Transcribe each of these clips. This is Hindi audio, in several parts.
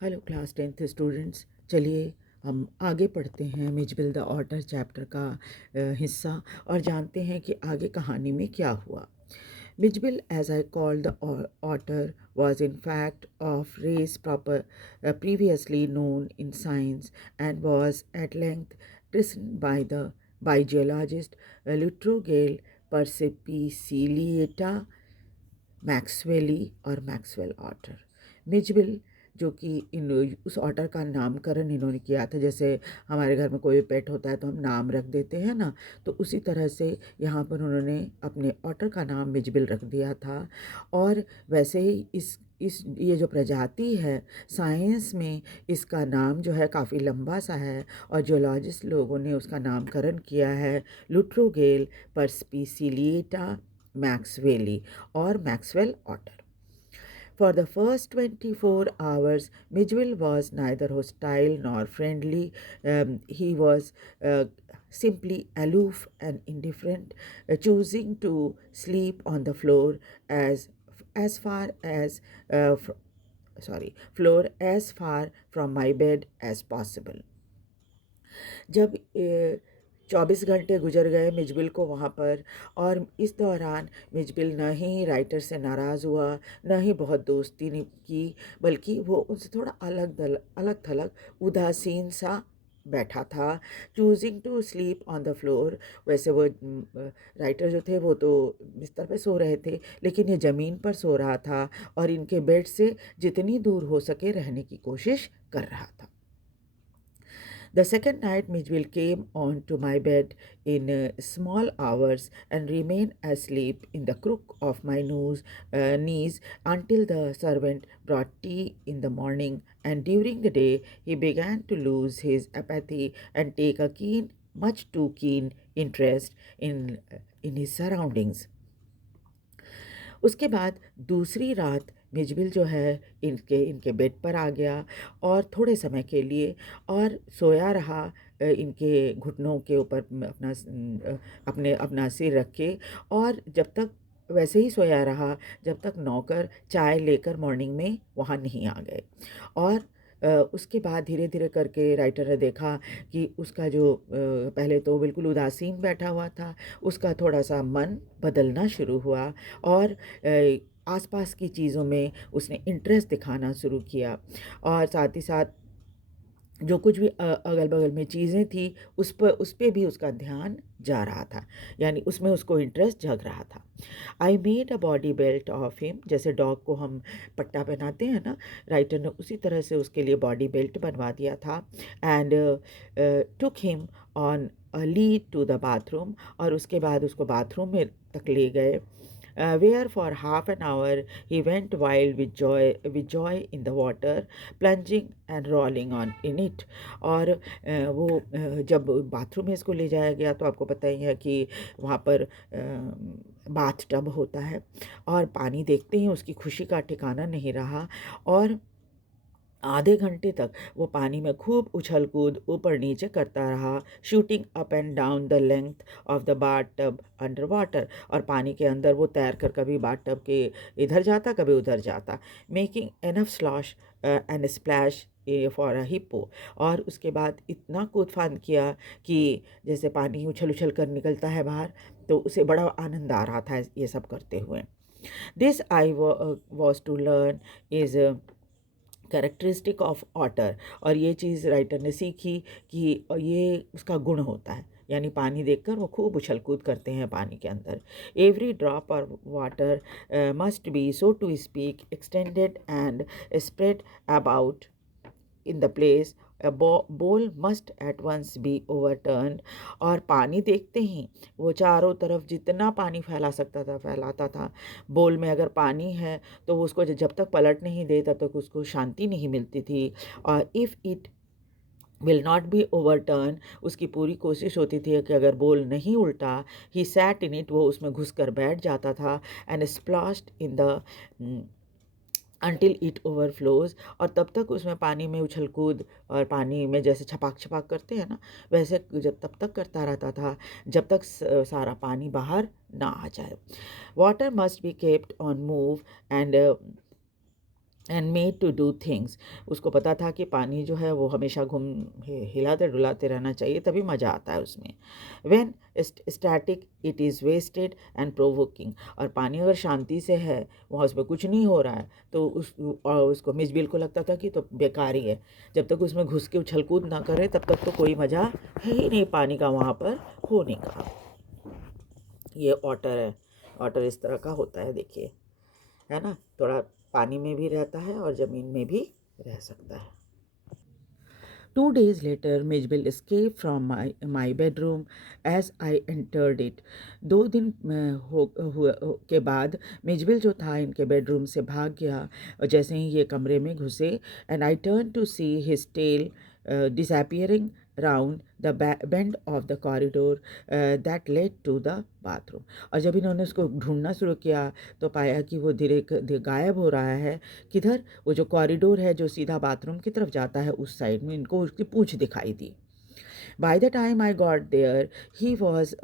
Hello class 10th students. चलिए हम आगे पढ़ते हैं मिजबिल द ऑटर चैप्टर का हिस्सा और जानते हैं कि आगे कहानी में क्या हुआ। Mijbil, as I called the otter, was in fact of race proper previously known in science and was at length christened by geologist Lutrogale Percipicillata मैक्सवेली और मैक्सवेल ऑटर। मिजबिल जो कि इन उस ऑटर का नामकरण इन्होंने किया था, जैसे हमारे घर में कोई पेट होता है तो हम नाम रख देते हैं ना, तो उसी तरह से यहाँ पर उन्होंने अपने ऑटर का नाम मिजबिल रख दिया था। और वैसे ही इस ये जो प्रजाति है, साइंस में इसका नाम जो है काफ़ी लंबा सा है और जियोलॉजिस्ट लोगों ने उसका नामकरण किया है लुट्रोगेल परस्पिसिलिएटा मैक्सवेली और Maxwell otter. For the first 24 hours, Midgeville was neither hostile nor friendly. He was simply aloof and indifferent, choosing to sleep on the floor as far as floor as far from my bed as possible. जब 24 घंटे गुजर गए मिजबिल को वहाँ पर, और इस दौरान मिजबिल न ही राइटर से नाराज़ हुआ, न ही बहुत दोस्ती ने की, बल्कि वो उनसे थोड़ा अलग थलग उदासीन सा बैठा था। Choosing to sleep on the floor, वैसे वो राइटर जो थे वो तो बिस्तर पे सो रहे थे, लेकिन ये ज़मीन पर सो रहा था और इनके बेड से जितनी दूर हो सके रहने की कोशिश कर रहा था। The second night, Mijbil came on to my bed in small hours and remained asleep in the crook of my knees until the servant brought tea in the morning. And during the day, he began to lose his apathy and take a much too keen interest in his surroundings. उसके बाद दूसरी रात मिजबिल जो है इनके बेड पर आ गया और थोड़े समय के लिए और सोया रहा, इनके घुटनों के ऊपर अपना सिर रख के, और जब तक वैसे ही सोया रहा जब तक नौकर चाय लेकर मॉर्निंग में वहाँ नहीं आ गए। और उसके बाद धीरे धीरे करके राइटर ने देखा कि उसका जो पहले तो बिल्कुल उदासीन बैठा हुआ था, उसका थोड़ा सा मन बदलना शुरू हुआ और आसपास की चीज़ों में उसने इंटरेस्ट दिखाना शुरू किया, और साथ ही साथ जो कुछ भी अगल बगल में चीज़ें थी उस पे भी उसका ध्यान जा रहा था, यानी उसमें उसको इंटरेस्ट जग रहा था। I made a body belt of him, जैसे डॉग को हम पट्टा पहनाते हैं ना, राइटर ने उसी तरह से उसके लिए बॉडी बेल्ट बनवा दिया था। And took him on a lead to the bathroom, और उसके बाद उसको बाथरूम में तक ले गए, where for half an hour he went wild with joy in the water, plunging and rolling on in it. और वो जब बाथरूम में इसको ले जाया गया तो आपको पता ही है कि वहाँ पर बाथ टब होता है, और पानी देखते ही उसकी खुशी का ठिकाना नहीं रहा, और आधे घंटे तक वो पानी में खूब उछल कूद ऊपर नीचे करता रहा, shooting up and down the length of the bath tub under water. और पानी के अंदर वो तैर कर कभी बाथ टब के इधर जाता कभी उधर जाता, making enough slosh and splash for a hippo. और उसके बाद इतना कूद फांद किया कि जैसे पानी उछल उछल कर निकलता है बाहर, तो उसे बड़ा आनंद आ रहा था ये सब करते हुए। This I was to learn is characteristic of otter, और ये चीज़ राइटर ने सीखी कि ये उसका गुण होता है, यानी पानी देखकर वो खूब उछल कूद करते हैं पानी के अंदर। Every drop of water must be, so to speak, extended and spread about in the place. A bowl must at once be overturned, और पानी देखते ही वो चारों तरफ जितना पानी फैला सकता था फैलाता था। बोल में अगर पानी है तो वो उसको जब तक पलट नहीं दे तब तक उसको शांति नहीं मिलती थी, और if it will not be overturn, उसकी पूरी कोशिश होती थी कि अगर बोल नहीं उल्टा, ही सैट इन इट, वो उसमें घुस कर बैठ जाता था, and splashed in the until it overflows, और तब तक उसमें पानी में उछल कूद और पानी में जैसे छपाक छपाक करते हैं ना, वैसे जब तब तक करता रहता था जब तक सारा पानी बाहर ना आ जाए। Water must be kept on move and and made to do things. उसको पता था कि पानी जो है वो हमेशा हिलाते डुलाते रहना चाहिए, तभी मज़ा आता है उसमें। When static it is wasted and provoking. और पानी अगर शांति से है, वहाँ उसमें कुछ नहीं हो रहा है, तो उसको मिसबिल को लगता था कि तो बेकार ही है। जब तक उसमें घुस के उछल कूद ना करे तब तक तो कोई मज़ा है ही नहीं पानी का वहाँ पर होने का। ये ऑटर है, ऑटर इस तरह का होता है, देखिए, है ना, थोड़ा पानी में भी रहता है और ज़मीन में भी रह सकता है। 2 days later, Mijbil escaped from my bedroom as I entered it. 2 दिन के बाद मिजबिल जो था इनके बेडरूम से भाग गया, और जैसे ही ये कमरे में घुसे, and I turn to see his tail disappearing round the bend of the corridor that led to the bathroom. और जब इन्होंने उसको ढूंढना शुरू किया तो पाया कि वो धीरे धीरे गायब हो रहा है। किधर? वो जो कॉरिडोर है जो सीधा बाथरूम की तरफ जाता है, उस साइड में इनको उसकी पूंछ दिखाई दी। By the time I got there, he was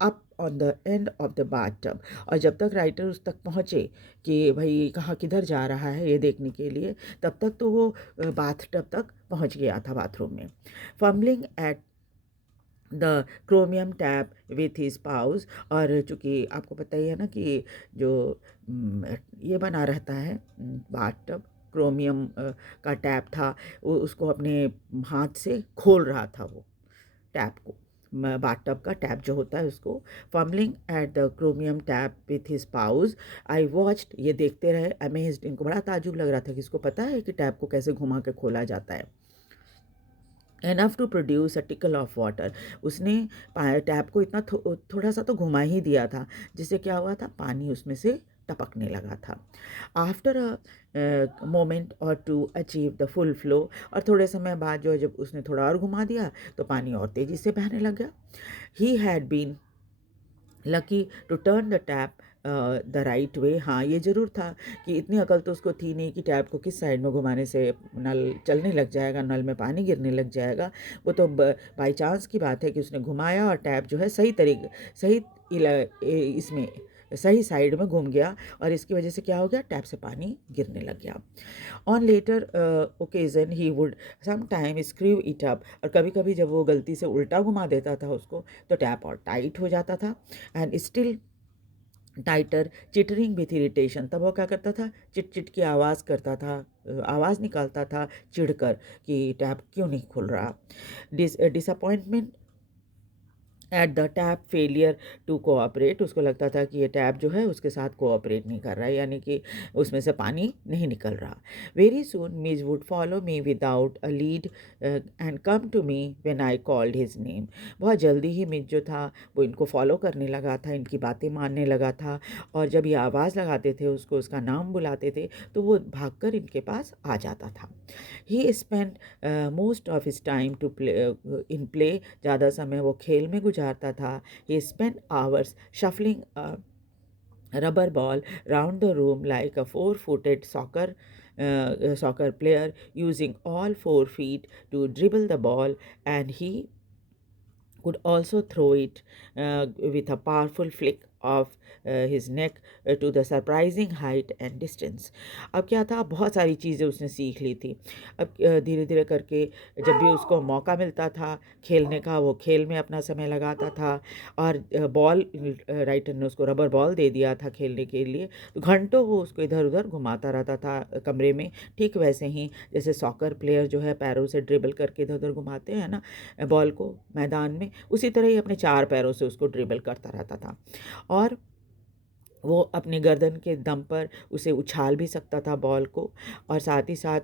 up on the end of the bathtub. और जब तक राइटर उस तक पहुँचे कि भाई कहाँ किधर जा रहा है ये देखने के लिए, तब तक तो वो बाथटब तक पहुँच गया था, बाथरूम में। Fumbling at the chromium tap with his pause. और चूँकि आपको पता ही है ना कि जो ये बना रहता है बाथटब, क्रोमियम का टैप था, वो उसको अपने हाथ से खोल रहा था वो टैप को, बाथटब का टैप जो होता है उसको। Fumbling at the chromium tap with his pause, I watched, ये देखते रहे अमेज्ड। इनको बड़ा ताजुब लग रहा था कि इसको पता है कि टैप को कैसे घुमा के खोला जाता है। Enough to produce a trickle of water. उसने टैप को इतना थोड़ा सा तो घुमा ही दिया था, जिससे क्या हुआ था, पानी उसमें से टपकने लगा था। After a moment or two achieve the full flow. और थोड़े समय बाद जो है, जब उसने थोड़ा और घुमा दिया तो पानी और तेज़ी से बहने लग गया। He had been lucky to turn the tap the right way. हाँ, ये ज़रूर था कि इतनी अकल तो उसको थी नहीं कि टैप को किस साइड में घुमाने से नल चलने लग जाएगा, नल में पानी गिरने लग जाएगा। वो तो बाई चांस की बात है कि उसने घुमाया और टैप जो है सही इसमें सही साइड में घूम गया, और इसकी वजह से क्या हो गया, टैप से पानी गिरने लग गया। On later occasion he would some time screw it up. और कभी कभी जब वो गलती से उल्टा घुमा देता था उसको, तो टैप और टाइट हो जाता था। And still tighter chittering with irritation. तब वो क्या करता था, चिट चिट की आवाज़ करता था, आवाज़ निकालता था चिढ़कर कि टैप क्यों नहीं खुल रहा। Disappointment at the tap failure to cooperate. उसको लगता था कि ये टैप जो है उसके साथ कोऑपरेट नहीं कर रहा है, यानी कि उसमें से पानी नहीं निकल रहा। Very soon Mij would follow me without a lead and come to me when I called his name. बहुत जल्दी ही मिज जो था वो इनको फॉलो करने लगा था, इनकी बातें मानने लगा था, और जब ये आवाज़ लगाते थे उसको, उसका नाम बुलाते थे, तो वो भागकर इनके पास आ जाता था। He spend most of his time to play in play. ज़्यादा समय वो खेल में गुजारता था। He spend hours shuffling rubber ball round the room like a four-footed soccer player, using all 4 feet to dribble the ball, and he could also throw it with a powerful flick of his neck to the surprising height and distance. अब क्या था, बहुत सारी चीज़ें उसने सीख ली थी। अब धीरे धीरे करके जब भी उसको मौका मिलता था खेलने का, वो खेल में अपना समय लगाता था। और बॉल, राइटर ने उसको रबर बॉल दे दिया था खेलने के लिए, तो घंटों वो उसको इधर उधर घुमाता रहता था कमरे में। ठीक वैसे ही जैसे सॉकर प्लेयर जो है पैरों से ड्रिबल करके इधर उधर घुमाते हैं ना बॉल को मैदान में, उसी तरह ही अपने 4 पैरों से उसको ड्रिबल करता रहता था। और वो अपने गर्दन के दम पर उसे उछाल भी सकता था बॉल को, और साथ ही साथ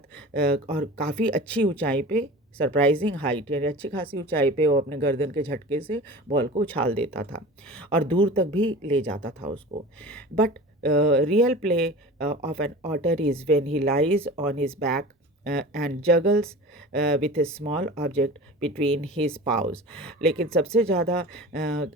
और काफ़ी अच्छी ऊंचाई पे, सरप्राइजिंग हाइट, यानी अच्छी खासी ऊंचाई पे वो अपने गर्दन के झटके से बॉल को उछाल देता था और दूर तक भी ले जाता था उसको। But real play of an otter is when he lies on his back and juggles with a small object between his paws. लेकिन सबसे ज़्यादा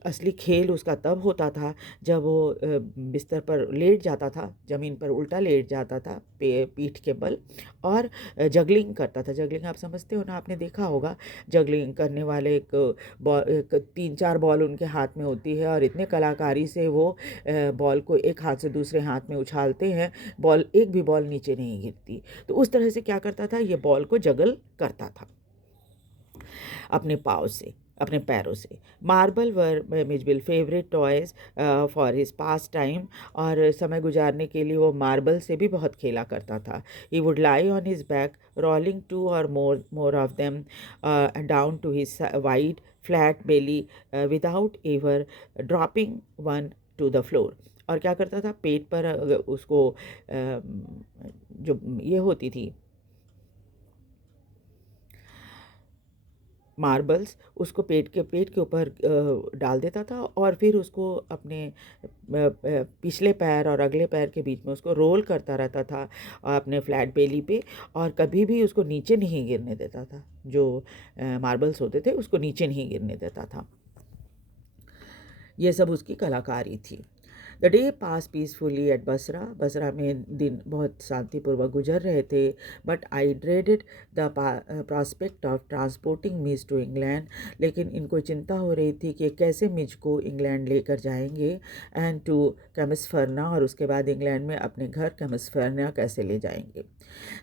असली खेल उसका तब होता था जब वो बिस्तर पर लेट जाता था, ज़मीन पर उल्टा लेट जाता था पीठ के बल, और जगलिंग करता था। जगलिंग आप समझते हो ना, आपने देखा होगा जगलिंग करने वाले एक 3-4 बॉल उनके हाथ में होती है और इतने कलाकारी से वो बॉल को एक हाथ से दूसरे हाथ में उछालते हैं, एक भी बॉल नीचे नहीं गिरती। तो उस तरह से क्या करता था, ये बॉल को जगल करता था अपने पाँव से, अपने पैरों से। Marble were Mijbil favourite toys for his pass time, और समय गुजारने के लिए वो मार्बल से भी बहुत खेला करता था। He would lie on his back rolling 2 or more of them down to his wide flat belly without ever dropping one to the floor. और क्या करता था, पेट पर उसको जो ये होती थी मार्बल्स, उसको पेट के ऊपर डाल देता था और फिर उसको अपने पिछले पैर और अगले पैर के बीच में उसको रोल करता रहता था अपने फ्लैट बेली पे, और कभी भी उसको नीचे नहीं गिरने देता था। जो मार्बल्स होते थे उसको नीचे नहीं गिरने देता था। ये सब उसकी कलाकारी थी। The day pass peacefully at Basra. Basra में दिन बहुत शांतिपूर्वक गुजर रहे थे, but I dreaded the prospect of transporting Mij to England. लेकिन इनको चिंता हो रही थी कि कैसे मिज को इंग्लैंड लेकर जाएंगे, एंड टू कैमिसफर्ना, और उसके बाद इंग्लैंड में अपने घर कैमिसफर्ना कैसे ले जाएंगे।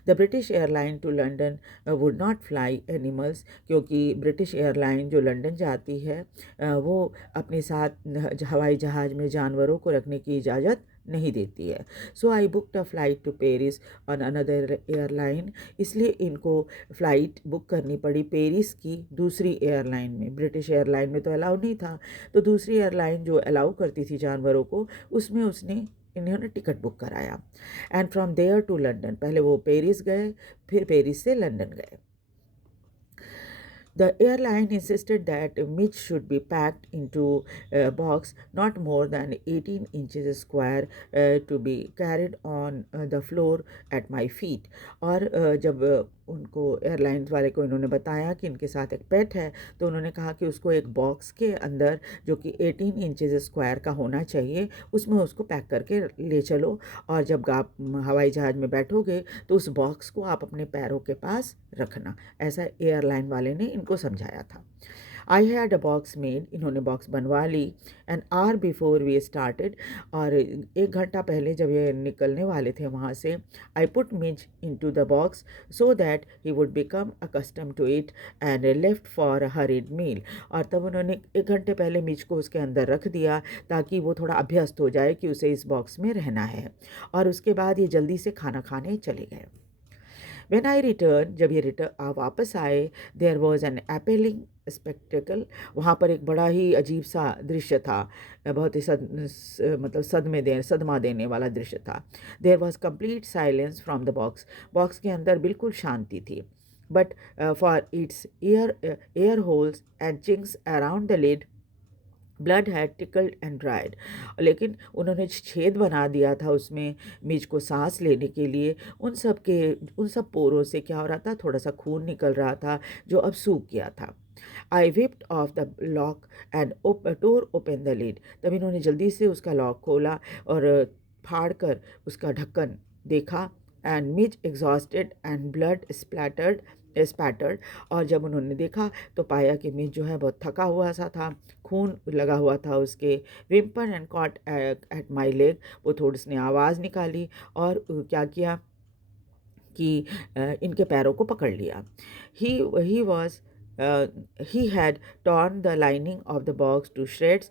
The British airline to London would not fly animals, क्योंकि ब्रिटिश एयरलाइन जो लंदन जाती है वो अपने साथ हवाई जहाज़ में जानवरों को रखने की इजाज़त नहीं देती है। So I booked a flight to Paris on another airline. इसलिए इनको फ़्लाइट बुक करनी पड़ी पेरिस की दूसरी एयरलाइन में। ब्रिटिश एयरलाइन में तो अलाउ नहीं था, तो दूसरी एयरलाइन जो अलाउ करती थी जानवरों को, उसमें इन्होंने टिकट बुक कराया। And from there to London, पहले वो पेरिस गए, फिर पेरिस से लंदन गए। The airline insisted that meat should be packed into a box not more than 18 inches square to be carried on the floor at my feet. और जब उनको एयरलाइंस वाले को इन्होंने बताया कि इनके साथ एक पेट है, तो उन्होंने कहा कि उसको एक बॉक्स के अंदर, जो कि 18 इंचेस स्क्वायर का होना चाहिए, उसमें उसको पैक करके ले चलो, और जब आप हवाई जहाज़ में बैठोगे तो उस बॉक्स को आप अपने पैरों के पास रखना। ऐसा एयरलाइन वाले ने इनको समझाया था। I had a box made, इन्होंने बॉक्स बनवा ली। An hour before we started, और 1 घंटा पहले जब ये निकलने वाले थे वहाँ से, I put Mij into the box so that he would become accustomed to it and left for a hurried meal. और तब उन्होंने 1 घंटे पहले मिज को उसके अंदर रख दिया ताकि वो थोड़ा अभ्यस्त हो जाए कि उसे इस बॉक्स में रहना है, और उसके बाद ये जल्दी से खाना खाने चले गए। When I returned, जब ये वापस आए, there was an appalling spectacle। वहाँ पर एक बड़ा ही अजीब सा दृश्य था, बहुत ही मतलब सदमा देने वाला दृश्य था। There was complete silence from the box। Box के अंदर बिल्कुल शांति थी। But for its air holes and chinks around the lid, blood had tickled and dried. लेकिन उन्होंने छेद बना दिया था उसमें मिज को सांस लेने के लिए। उन सब पोरों से क्या हो रहा था, थोड़ा सा खून निकल रहा था जो अब सूख गया था। I whipped off the lock and tore open the lid. तब इन्होंने जल्दी से उसका लॉक खोला और फाड़ कर उसका ढक्कन देखा। And Mij exhausted and blood spattered. और जब उन्होंने देखा तो पाया कि मिज जो है बहुत थका हुआ सा था, खून लगा हुआ था उसके। Whimper and caught at my leg. वो थोड़ी सी आवाज़ निकाली और क्या किया कि इनके पैरों को पकड़ लिया। He was he had torn the lining of the box to shreds.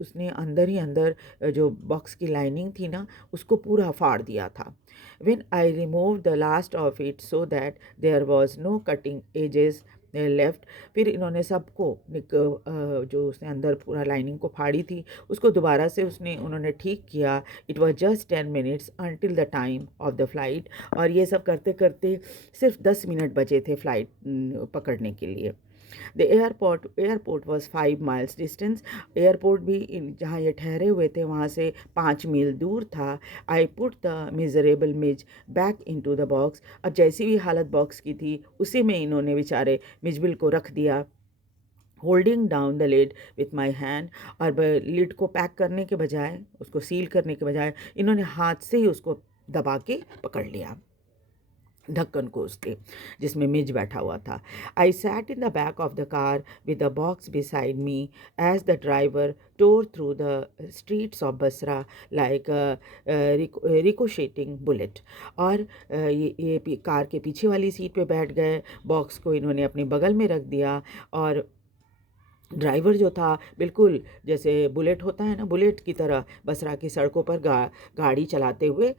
उसने अंदर ही अंदर जो बॉक्स की लाइनिंग थी ना, उसको पूरा फाड़ दिया था। When I removed the last of it so that there was no cutting edges left, फिर इन्होंने जो उसने अंदर पूरा लाइनिंग को फाड़ी थी उसको दोबारा से उन्होंने ठीक किया। It was just 10 minutes until the time of the flight. और ये सब करते करते सिर्फ 10 मिनट बचे थे फ्लाइट पकड़ने के लिए। The airport was 5 miles distance. Airport भी जहाँ ये ठहरे हुए थे वहाँ से 5 मील दूर था। I put the miserable Mij back into the box. अब जैसी भी हालत बॉक्स की थी उसी में इन्होंने बेचारे मिजबिल को रख दिया। Holding down the lid with my hand. और लिड को पैक करने के बजाय, उसको सील करने के बजाय, इन्होंने हाथ से ही उसको दबा के पकड़ लिया, ढक्कन को उसके जिसमें मिज बैठा हुआ था। I sat in the back of the car with the box beside me as the driver tore through the streets of Basra like ricocheting bullet. और कार के पीछे वाली सीट पे बैठ गए, बॉक्स को इन्होंने अपने बगल में रख दिया, और ड्राइवर जो था बिल्कुल जैसे बुलेट होता है ना, बुलेट की तरह बसरा की सड़कों पर गाड़ी चलाते हुए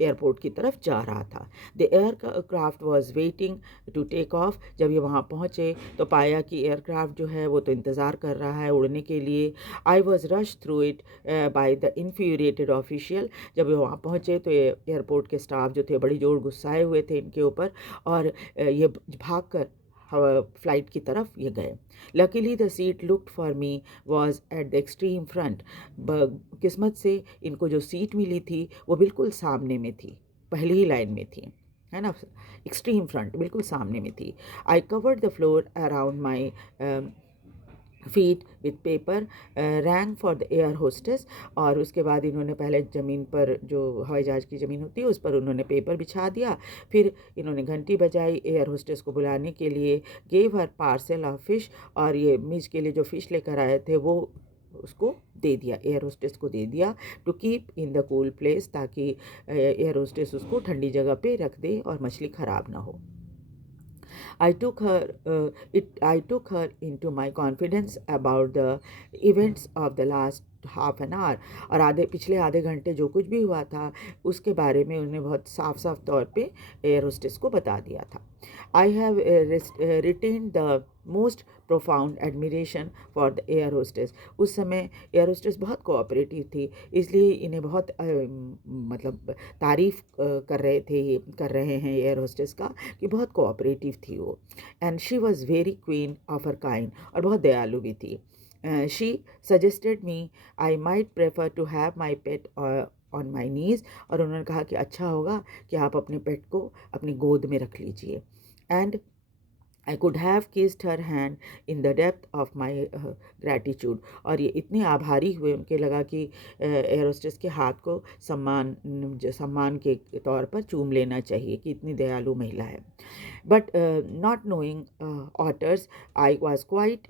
एयरपोर्ट की तरफ जा रहा था। The aircraft was waiting to take off. जब ये वहाँ पहुँचे तो पाया कि एयरक्राफ्ट जो है वो तो इंतज़ार कर रहा है उड़ने के लिए। I was rush through it by the infuriated official. जब ये वहाँ पहुँचे तो एयरपोर्ट के स्टाफ जो थे बड़ी जोर गुस्साए हुए थे इनके ऊपर, और ये भाग कर हवा फ्लाइट की तरफ ये गए। Luckily the seat looked for me was at the extreme front. किस्मत से इनको जो सीट मिली थी वो बिल्कुल सामने में थी, पहली ही लाइन में थी, है ना, एक्सट्रीम फ्रंट, बिल्कुल सामने में थी। I covered the floor around my feet with paper, wrong for the air hostess. और उसके बाद इन्होंने पहले ज़मीन पर, जो हवाई जहाज़ की ज़मीन होती है उस पर उन्होंने पेपर बिछा दिया। फिर इन्होंने घंटी बजाई एयर होस्टेस को बुलाने के लिए। Gave her parcel of fish. और ये मिज के लिए जो फ़िश लेकर आए थे वो उसको दे दिया, एयर होस्टेस को दे दिया, to keep in the cool place, ताकि एयर होस्टेस उसको ठंडी जगह पे रख दे और मछली ख़राब ना हो। I took her, I took her into my confidence about the events of the last half an hour। और पिछले आधे घंटे जो कुछ भी हुआ था उसके बारे में उन्हें बहुत साफ साफ तौर पे एयर होस्टेस को बता दिया था। I have retain the most profound admiration for the air hostess. उस समय एयर होस्टेस बहुत कोऑपरेटिव थी, इसलिए इन्हें बहुत मतलब तारीफ़ कर रहे हैं एयर होस्टेस का कि बहुत कोऑपरेटिव थी वो। And she was very queen of her kind, और बहुत दयालु भी थी। She suggested me I might prefer to have my pet on my knees. और उन्होंने कहा कि अच्छा होगा कि आप अपने पेट को अपनी गोद में रख लीजिए। And I could have kissed her hand in the depth of my gratitude. और ये इतने आभारी हुए, उनके लगा कि एयर होस्टेस के हाथ को सम्मान के तौर पर चूम लेना चाहिए कि इतनी दयालु महिला है। But not knowing otters I was quite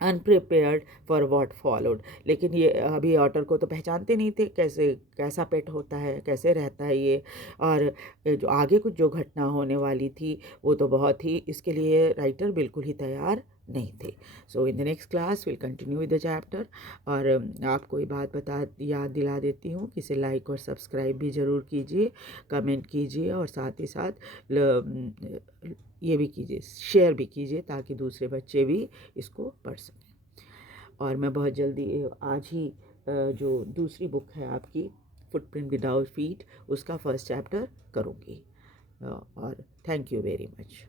अनप्रिपेयर्ड for what followed. लेकिन ये अभी ऑटर को तो पहचानते नहीं थे, कैसा पेट होता है, कैसे रहता है ये, और जो आगे कुछ जो घटना होने वाली थी वो तो बहुत ही, इसके लिए राइटर बिल्कुल ही तैयार नहीं थे। So in the next class will continue with the chapter. और आपको ये बात याद दिला देती हूँ कि इसे लाइक और सब्सक्राइब भी ज़रूर कीजिए, कमेंट कीजिए, और साथ ही साथ ये भी कीजिए, शेयर भी कीजिए, ताकि दूसरे बच्चे भी इसको पढ़ सकें। और मैं बहुत जल्दी आज ही जो दूसरी बुक है आपकी फुटप्रिंट विदाउट फीट, उसका फर्स्ट चैप्टर करूँगी। और थैंक यू वेरी मच।